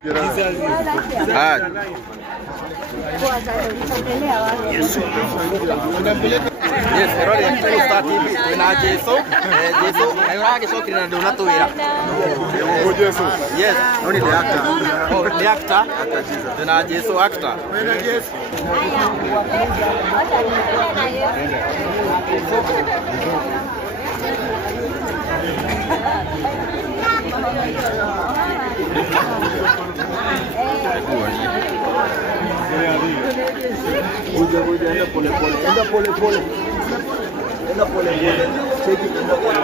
Yes, error ya start hivi na Jesu ayora kesho kina ndio unatoera. Yes, only the actor. Oh, the actor. Na Jesu actor. Enda pole pole. Take it, enda pole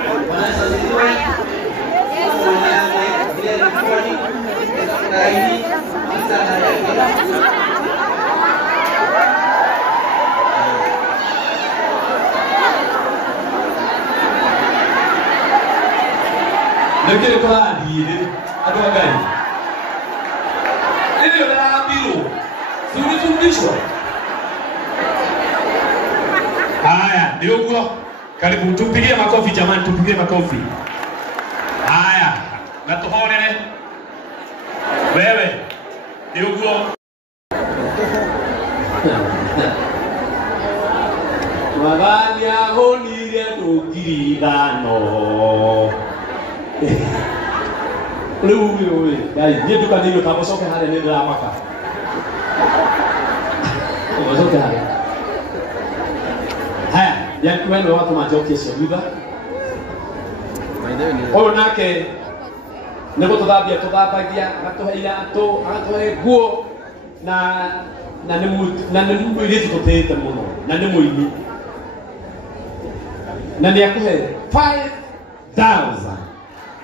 Negeri keladi ini, aduh agak. Ini adalah biru, suri show. Haya, ndio huo. Karibu tupigie makofi jamani, tupigie makofi. Haya, na tuhone. Wewe, ndio huo. Wabanya honire nugirano. Lui, guys, dia tu kan dia tak masuk ke hari ni dalam maka. Masuk ke hari. Haya, yang kuen waktu macam kesho juga. Oh nake, nebo tudabia dia, atau ila atau guo na nemu ini tu teh temuno, nemu ini. Nani aku 5,000.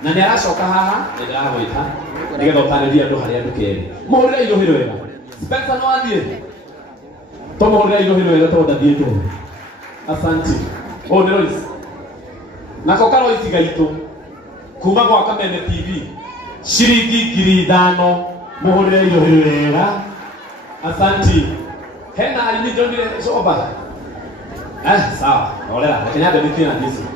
Na nĩ aracoka haha nĩ ndĩragwĩta nĩgetha ũtarĩrie andũ harĩa andũ kerĩ mũhũrĩre irohĩro wega Spencer no athiĩ tũmũhũrĩre irohĩro wega tondũ ndathiĩte asanti ũũ nĩ Royce nako ka Royce gaitũ kuma gwa Kameme TV ciringi 5,000 mũhũrĩre irohĩro wega asanti hena aini njonire coba sawa orera Kenyatta nĩkĩna Jesũ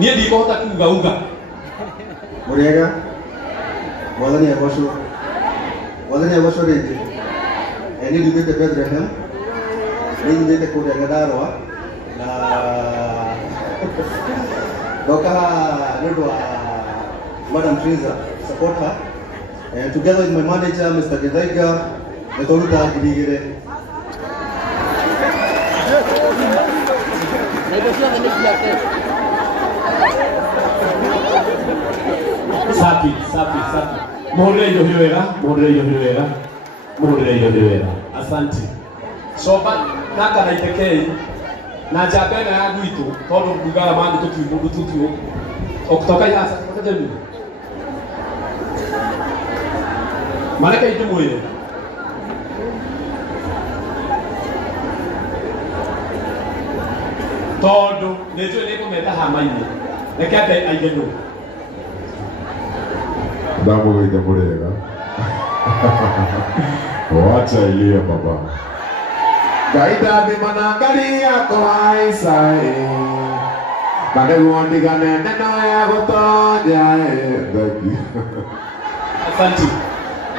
Niye di kota kuga. Muriega. Wadani abasho reje. Eni dibete Bethlehem. Ni dibete kota Gadarwa. Na Doka Redwa Madam Teresa support her. And together with my manager Mr. Gedaiga, Metoluta Gidigere. Sapi. Mohore yohirwera. Asante. Soba naka na itekei. Na jabena ya guitu. Todo bugara mandi tukiu. Okutoka yasa kutoka jemi. Maleka itu moye. Todo nejo leko meta hamaini. Nekate aigeno. Damu ida murega. Wacha ilie baba. Gaida bimana kali yako aisai. Madegu ondigane neno ya gotoja daki. Asante.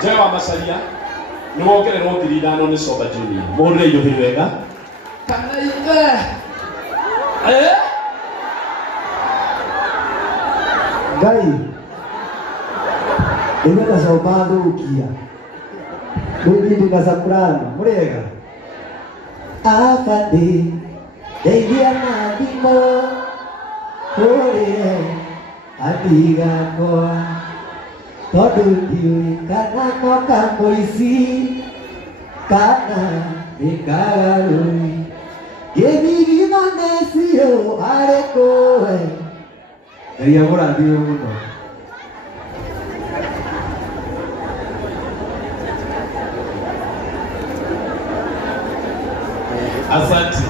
Jewa masalia. Nuokere rotiri dano ni soba junior. Mohore yohirwega. Kana Gai, ini kasih baru kia. Begini kasih Quran, mereka. Apa di dia nabi mo, kore adiga koa. Todo diui karena kau polisi, karena dikarui. Gemi gimana sih yo areko. Dia orang dia muda. Asante.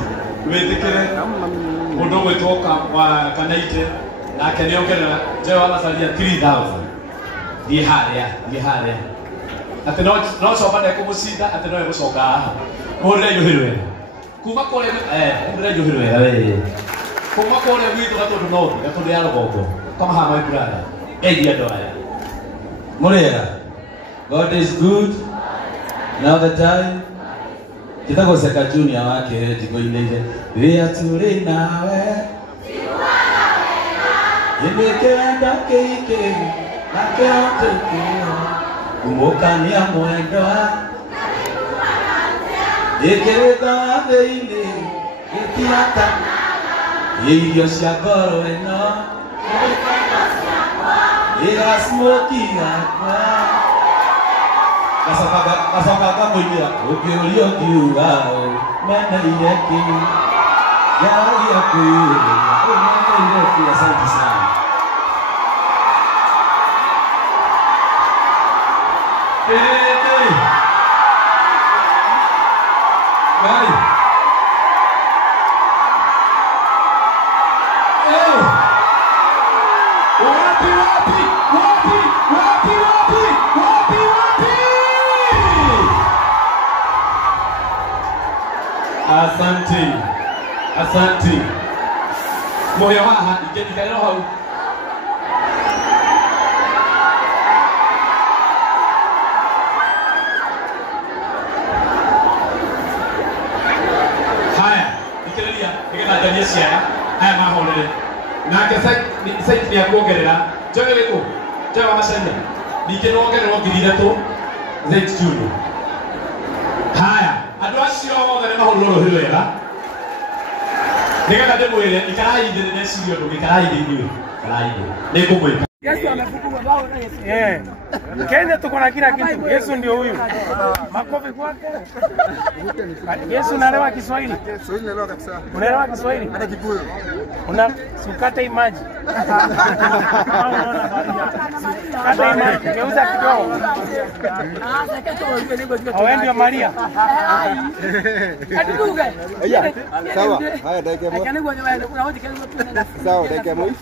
Wetekere mudo wetoka wa Kanaite na kaniongera jewa masalia 3,000. Diharia. Ateno no soba de kumusida ateno yosoka. Mohore yohirwe. Kuma kole mohore yohirwe. Kuma kole witu gato no, gato de algo. Kama hama ibrada. Edia doya. Murega. God is good. Now the time. Kitako seka junior wake tiko ile. Ria turi nawe. Yekenda keike. Na keote kio. Kumokania mwendo. Yekereda veile. Yetiata. Yeyo shagoro eno. Ira smoky akwa. Kasaka mwimira. Ukio kiugao. Mena ireki. Yari ya kuiure. Mena ireki. Asante sana. Hey. Vai. Asante. Moyo haha ikeni hau. Haya, ikelelia, ikena sia. Haya mahole. Na sai ya kuongerera. Joge weko. Jawa masanya. Nikenoongerera ngirira to. Zait studio. Haya, andũ acio othe nĩ mahũrũrwo wega. Nĩgetha ndĩmwĩre ikarai thĩ nĩmeciria ũndũ ikarai thĩ inyuĩ. Ikarai thĩ. Nĩngũmwĩka. Yesu amefungua bao na Yesu. Kenya tuko na kila kitu. Yesu ndio huyu. Makofi kwake. Yesu unaelewa Kiswahili? Kiswahili naelewa kabisa. Unaelewa Kiswahili? Hata Kikuyu. Sukate imaji. Kata imaji. Geuza kidogo. Hawa ndio Maria. Sawa. Haya dakika moja. Sawa dakika moja.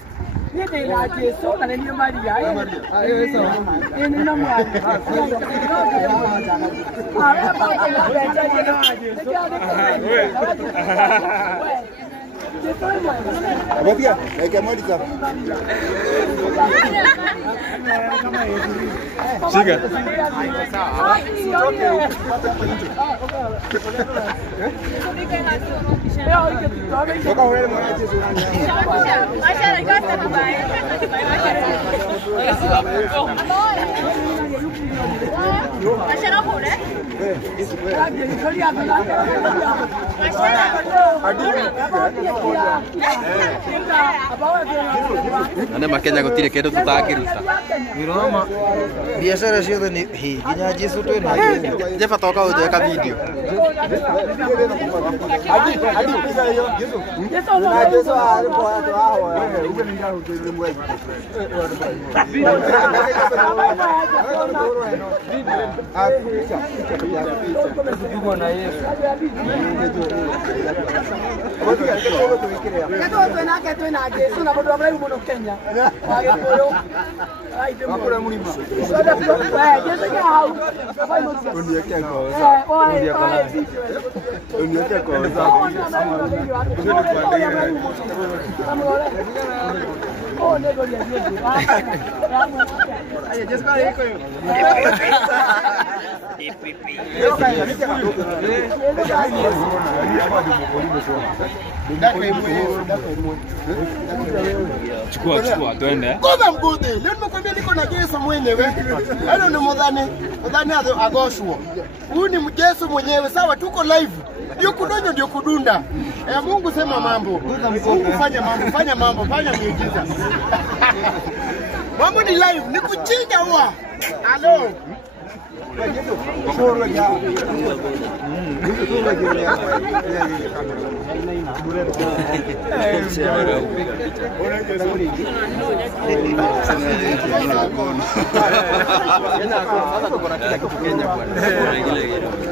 Nende la Yesu na ni Maria. Sawa. Ni na Maria. Abatia, dakika moja sasa. Shika. Toka wewe mwana Yesu nani? Masha ikosta kubaya. Masha na kule? Nane makenya gutire kindu tutakiruta. Miroma biashara ciothe ni nginya Jesu twina Jefa toka ujeka video. hadi pisa hiyo Jesu alipo watu hao uge ni ngao kile mweji na Yesu twina Jesu na mundu amwe muno Kenya. akora mulima Jesu ya hau. unieke kwa Chukua twende. Ngoja mgudi. Leo nimekwambia niko na Yesu mwenyewe. Hilo ni mudhani agoshwo. Huyu ni Yesu mwenyewe. Sawa tuko live. Ndio kudonyo ndio kudunda. Mungu sema mambo. Mungu fanya mambo, fanya miujiza. Mambo ni live, ni kuchinja huwa. Halo.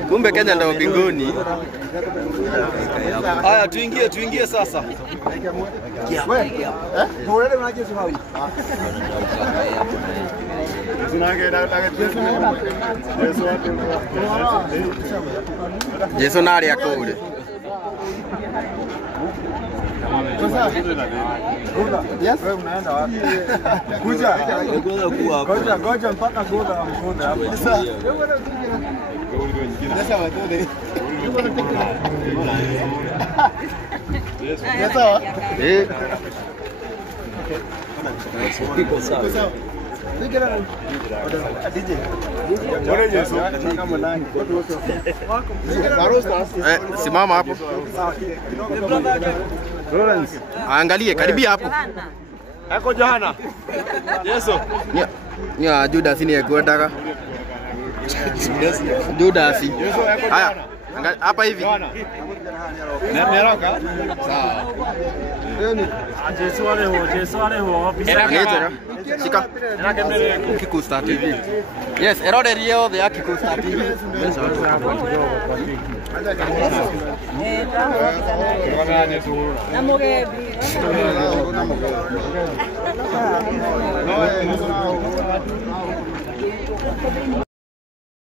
Kumbe Kenya ndio mbinguni. Haya tuingie sasa. Jesu nari akule. Yes. Wewe unaenda wapi? Kuja. Ngoja mpaka goda mkonde hapo. Sasa. Sasa watende. Yes. Sawa. Iko sawa. Simama hapo. Lawrence, angalie karibia hapo. Eko Johana. Yeso. Nya Judas ni ekwendaga. Judas. Haya. Hapa hivi. Neroka. Sawa. Jesu wale ho. Anetera. Shika. Kiko Star TV. Yes, erode rio the Kiko Star TV. Na